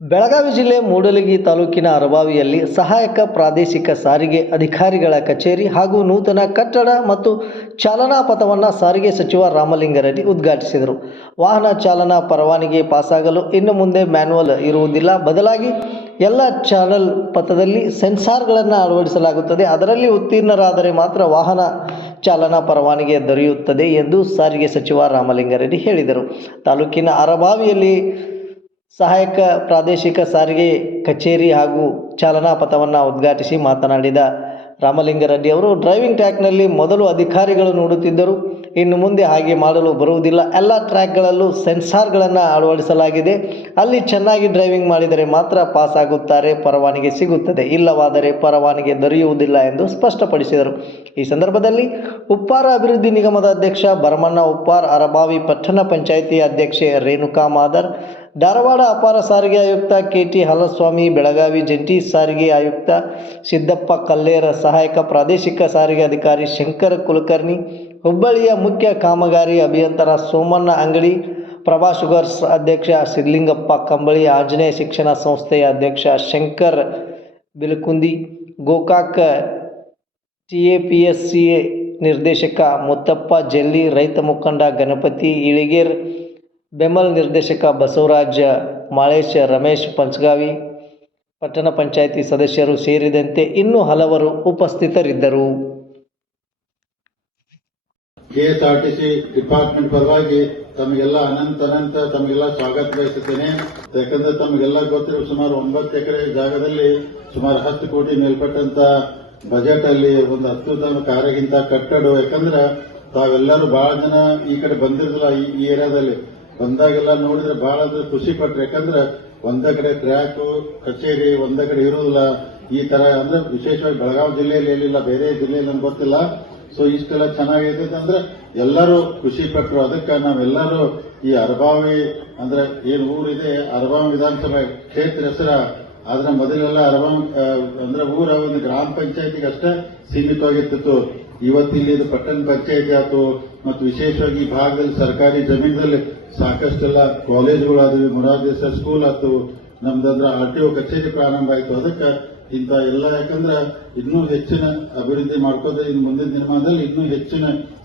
ಬೆಳಗಾವಿ ಜಿಲ್ಲೆ ಮೂಡಲಗಿ ತಾಲೂಕಿನ ಅರಬಾವಿಯಲ್ಲಿ ಸಹಾಯಕ ಪ್ರಾದೇಶಿಕ ಸಾರಿಗೆ ಅಧಿಕಾರಿಗಳ ಕಚೇರಿ ಹಾಗೂ ನೂತನ ಕಟ್ಟಡ ಮತ್ತು ಚಾಲನಾ ಪಥವನ್ನು ಸಾರಿಗೆ ಸಚಿವ ರಾಮಲಿಂಗಾರೆಡ್ಡಿ ಉದ್ಘಾಟಿಸಿದರು. ವಾಹನ ಚಾಲನಾ ಪರವಾನಗಿ ಪಾಸಾಗಲು ಇನ್ನು ಮುಂದೆ ಮ್ಯಾನ್ಯುವಲ್ ಇರುವುದಿಲ್ಲ, ಬದಲಾಗಿ ಎಲ್ಲ ಚಾನಲ್ ಪಥದಲ್ಲಿ ಸೆನ್ಸಾರ್ಗಳನ್ನು ಅಳವಡಿಸಲಾಗುತ್ತದೆ. ಅದರಲ್ಲಿ ಉತ್ತೀರ್ಣರಾದರೆ ಮಾತ್ರ ವಾಹನ ಚಾಲನಾ ಪರವಾನಗಿ ದೊರೆಯುತ್ತದೆ ಎಂದು ಸಾರಿಗೆ ಸಚಿವ ರಾಮಲಿಂಗಾರೆಡ್ಡಿ ಹೇಳಿದರು. ತಾಲೂಕಿನ ಅರಬಾವಿಯಲ್ಲಿ ಸಹಾಯಕ ಪ್ರಾದೇಶಿಕ ಸಾರಿಗೆ ಕಚೇರಿ ಹಾಗೂ ಚಾಲನಾ ಪಥವನ್ನು ಉದ್ಘಾಟಿಸಿ ಮಾತನಾಡಿದ ರಾಮಲಿಂಗಾರೆಡ್ಡಿ ಅವರು, ಡ್ರೈವಿಂಗ್ ಟ್ರ್ಯಾಕ್ನಲ್ಲಿ ಮೊದಲು ಅಧಿಕಾರಿಗಳು ನೋಡುತ್ತಿದ್ದರು, ಇನ್ನು ಮುಂದೆ ಹಾಗೆ ಮಾಡಲು ಬರುವುದಿಲ್ಲ. ಎಲ್ಲ ಟ್ರ್ಯಾಕ್ಗಳಲ್ಲೂ ಸೆನ್ಸಾರ್ಗಳನ್ನು ಅಳವಡಿಸಲಾಗಿದೆ. ಅಲ್ಲಿ ಚೆನ್ನಾಗಿ ಡ್ರೈವಿಂಗ್ ಮಾಡಿದರೆ ಮಾತ್ರ ಪಾಸ್ ಆಗುತ್ತಾರೆ, ಪರವಾನಗಿ ಸಿಗುತ್ತದೆ, ಇಲ್ಲವಾದರೆ ಪರವಾನಗಿ ದೊರೆಯುವುದಿಲ್ಲ ಎಂದು ಸ್ಪಷ್ಟಪಡಿಸಿದರು. ಈ ಸಂದರ್ಭದಲ್ಲಿ ಉಪ್ಪಾರ ಅಭಿವೃದ್ಧಿ ನಿಗಮದ ಅಧ್ಯಕ್ಷ ಭರಮಣ್ಣ ಉಪ್ಪಾರ್, ಅರಬಾವಿ ಪಟ್ಟಣ ಪಂಚಾಯಿತಿ ಅಧ್ಯಕ್ಷೆ ರೇಣುಕಾ ಮಾದರ್, ಧಾರವಾಡ ಅಪರ ಸಾರಿಗೆ ಆಯುಕ್ತ ಕೆ.ಟಿ. ಹಾಲಸ್ವಾಮಿ, ಬೆಳಗಾವಿ ಜಂಟಿ ಸಾರಿಗೆ ಆಯುಕ್ತ ಸಿದ್ದಪ್ಪ ಕಲ್ಲೇರ, ಸಹಾಯಕ ಪ್ರಾದೇಶಿಕ ಸಾರಿಗೆ ಅಧಿಕಾರಿ ಶಂಕರ್ ಕುಲಕರ್ಣಿ, ಹುಬ್ಬಳ್ಳಿಯ ಮುಖ್ಯ ಕಾಮಗಾರಿ ಅಭಿಯಂತರ ಸೋಮಣ್ಣ ಅಂಗಡಿ, ಪ್ರಭಾ ಶುಗರ್ಸ್ ಅಧ್ಯಕ್ಷ ಸಿದ್ಲಿಂಗಪ್ಪ ಕಂಬಳಿ, ಆಂಜನೇಯ ಶಿಕ್ಷಣ ಸಂಸ್ಥೆಯ ಅಧ್ಯಕ್ಷ ಶಂಕರ್ ಬಿಲಕುಂದಿ, ಗೋಕಾಕ್ TAPSCA ನಿರ್ದೇಶಕ ಮುತ್ತಪ್ಪ ಜಲ್ಲಿ, ರೈತ ಮುಖಂಡ ಗಣಪತಿ ಇಳಿಗೇರ್, ಬೆಮಲ್ ನಿರ್ದೇಶಕ ಬಸವರಾಜ ಮಾಳೇಶ್, ರಮೇಶ್ ಪಂಚಗಾವಿ, ಪಟ್ಟಣ ಪಂಚಾಯಿತಿ ಸದಸ್ಯರು ಸೇರಿದಂತೆ ಇನ್ನೂ ಹಲವರು ಉಪಸ್ಥಿತರಿದ್ದರು. KSRTC ಡಿಪಾರ್ಟ್ಮೆಂಟ್ ಪರವಾಗಿ ತಮಗೆಲ್ಲ ಅನಂತ ತಮಗೆಲ್ಲ ಸ್ವಾಗತ ಬಯಸುತ್ತೇನೆ. ಯಾಕಂದ್ರೆ ತಮಗೆಲ್ಲ ಗೊತ್ತಿರೋ ಸುಮಾರು 9 ಎಕರೆ ಜಾಗದಲ್ಲಿ ಸುಮಾರು 10 ಕೋಟಿ ಮೇಲ್ಪಟ್ಟಂತ ಬಜೆಟ್ ಅಲ್ಲಿ ಒಂದು ಅತ್ಯುತ್ತಮ ಕಾರ್ಯಕ್ಕಿಂತ ಕಟ್ಟಡ. ಯಾಕಂದ್ರೆ ತಾವೆಲ್ಲರೂ ಬಹಳ ಜನ ಈ ಕಡೆ ಬಂದಿರಲಿಲ್ಲ. ಈ ಏರಿಯಾದಲ್ಲಿ ಬಂದಾಗೆಲ್ಲ ನೋಡಿದ್ರೆ ಬಹಳ ಖುಷಿ ಪಟ್ರು. ಯಾಕಂದ್ರೆ ಒಂದ ಕಡೆ ಟ್ರ್ಯಾಕ್ ಕಚೇರಿ ಒಂದ ಕಡೆ ಇರುವುದಿಲ್ಲ. ಈ ತರ ಅಂದ್ರೆ ವಿಶೇಷವಾಗಿ ಬೆಳಗಾವಿ ಜಿಲ್ಲೆಯಲ್ಲಿ ಏನಿಲ್ಲ, ಬೇರೆ ಜಿಲ್ಲೆಯಲ್ಲಿ ನಮ್ಗೆ ಗೊತ್ತಿಲ್ಲ. ಸೊ ಇಷ್ಟೆಲ್ಲ ಚೆನ್ನಾಗಿರ್ತೈತೆ ಅಂದ್ರೆ ಎಲ್ಲರೂ ಖುಷಿ ಪಟ್ರು. ಅದಕ್ಕೆ ನಾವೆಲ್ಲರೂ ಈ ಅರಬಾವಿ ಅಂದ್ರೆ ಏನ್ ಊರಿದೆ, ಅರಬಾವಿ ವಿಧಾನಸಭಾ ಕ್ಷೇತ್ರ ಹೆಸರ, ಆದ್ರೆ ಮೊದಲೆಲ್ಲ ಅರಬಾವಿ ಅಂದ್ರೆ ಊರ ಒಂದು ಗ್ರಾಮ ಪಂಚಾಯತಿಗೆ ಅಷ್ಟೇ ಸೀಮಿತವಾಗಿರ್ತಿತ್ತು. ಇವತ್ತು ಇಲ್ಲಿ ಇದು ಪಟ್ಟಣ ಪಂಚಾಯತಿ ಆಯ್ತು, ಮತ್ತು ವಿಶೇಷವಾಗಿ ಈ ಭಾಗದಲ್ಲಿ ಸರ್ಕಾರಿ ಜಮೀನಲ್ಲಿ ಸಾಕಷ್ಟೆಲ್ಲ ಕಾಲೇಜುಗಳು ಆದವು, ಮೊರಾರ್ಜಿ ಸ್ಕೂಲ್ ಆಯ್ತು, ನಮ್ದಂದ್ರೆ RTO ಕಚೇರಿ ಪ್ರಾರಂಭ ಆಯಿತು. ಅದಕ್ಕೆ ಇಂಥ ಎಲ್ಲ ಯಾಕಂದ್ರೆ ಇನ್ನೂ ಹೆಚ್ಚಿನ ಅಭಿವೃದ್ಧಿ ಮಾಡ್ಕೋದ್ರೆ ಇನ್ನು ಮುಂದಿನ ದಿನಮಾನದಲ್ಲಿ ಇನ್ನೂ ಹೆಚ್ಚಿನ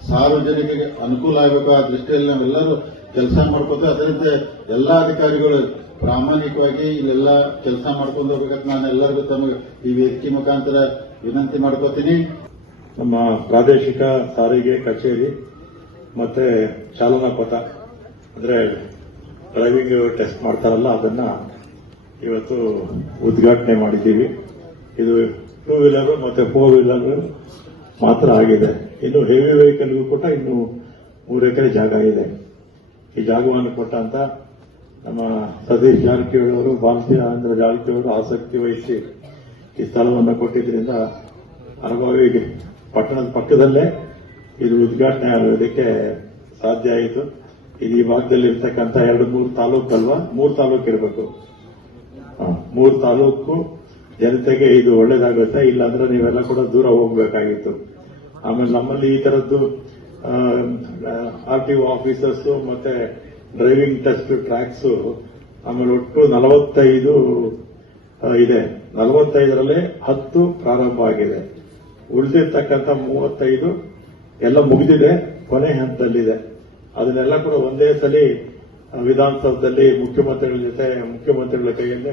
ಸಾರ್ವಜನಿಕರಿಗೆ ಅನುಕೂಲ ಆಗಬೇಕು. ಆ ದೃಷ್ಟಿಯಲ್ಲಿ ನಾವೆಲ್ಲರೂ ಕೆಲಸ ಮಾಡ್ಕೋತ ಅದರಿಂದ ಎಲ್ಲಾ ಅಧಿಕಾರಿಗಳು ಪ್ರಾಮಾಣಿಕವಾಗಿ ಇಲ್ಲೆಲ್ಲ ಕೆಲಸ ಮಾಡ್ಕೊಂಡು ಹೋಗ್ಬೇಕಂತ ನಾನು ಎಲ್ಲರಿಗೂ ತಮಗೆ ಈ ವೇದಿಕೆ ಮುಖಾಂತರ ವಿನಂತಿ ಮಾಡ್ಕೋತೀನಿ. ನಮ್ಮ ಪ್ರಾದೇಶಿಕ ಸಾರಿಗೆ ಕಚೇರಿ ಮತ್ತೆ ಚಾಲನಾ ಪಥ ಅಂದ್ರೆ ಡ್ರೈವಿಂಗ್ ಟೆಸ್ಟ್ ಮಾಡ್ತಾರಲ್ಲ, ಅದನ್ನ ಇವತ್ತು ಉದ್ಘಾಟನೆ ಮಾಡಿದ್ದೀವಿ. ಇದು 2 ವೀಲರ್ ಮತ್ತೆ 4 ವೀಲರ್ ಮಾತ್ರ ಆಗಿದೆ. ಇನ್ನು ಹೆವಿ ವೆಹಿಕಲ್ಗೂ ಕೂಡ ಇನ್ನು 3 ಎಕರೆ ಜಾಗ ಇದೆ. ಈ ಜಾಗವನ್ನು ಕೊಟ್ಟಂತ ನಮ್ಮ ಸತೀಶ್ ಜಾರಕಿಹೊಳಿ ಅವರು, ಬಾಲಚಂದ್ರ ಜಾರಕಿಹೊಳಿ ಆಸಕ್ತಿ ವಹಿಸಿ ಈ ಸ್ಥಳವನ್ನು ಕೊಟ್ಟಿದ್ದರಿಂದ ಅರಬಾವಿಗೆ ಪಟ್ಟಣದ ಪಕ್ಕದಲ್ಲೇ ಇದು ಉದ್ಘಾಟನೆ ಆಗೋದಕ್ಕೆ ಸಾಧ್ಯ ಆಯಿತು. ಇದು ಈ ಭಾಗದಲ್ಲಿ ಇರ್ತಕ್ಕಂಥ 2-3 ತಾಲೂಕು ಅಲ್ವಾ, 3 ತಾಲೂಕು ಇರಬೇಕು. 3 ತಾಲೂಕು ಜನತೆಗೆ ಇದು ಒಳ್ಳೇದಾಗುತ್ತೆ. ಇಲ್ಲಾಂದ್ರೆ ನೀವೆಲ್ಲ ಕೂಡ ದೂರ ಹೋಗಬೇಕಾಗಿತ್ತು. ಆಮೇಲೆ ನಮ್ಮಲ್ಲಿ ಈ ತರದ್ದು RTO ಆಫೀಸರ್ಸ್ ಮತ್ತೆ ಡ್ರೈವಿಂಗ್ ಟೆಸ್ಟ್ ಟ್ರ್ಯಾಕ್ಸ್ ಆಮೇಲೆ ಒಟ್ಟು 45 ಇದೆ. 45ರಲ್ಲಿ 10 ಪ್ರಾರಂಭ ಆಗಿದೆ. ಉಳಿದಿರ್ತಕ್ಕಂಥ 35 ಎಲ್ಲ ಮುಗಿದಿದೆ, ಕೊನೆ ಹಂತದಲ್ಲಿದೆ. ಅದನ್ನೆಲ್ಲ ಕೂಡ ಒಂದೇ ಸಲ ವಿಧಾನಸೌಧದಲ್ಲಿ ಮುಖ್ಯಮಂತ್ರಿಗಳ ಕೈಯಲ್ಲೇ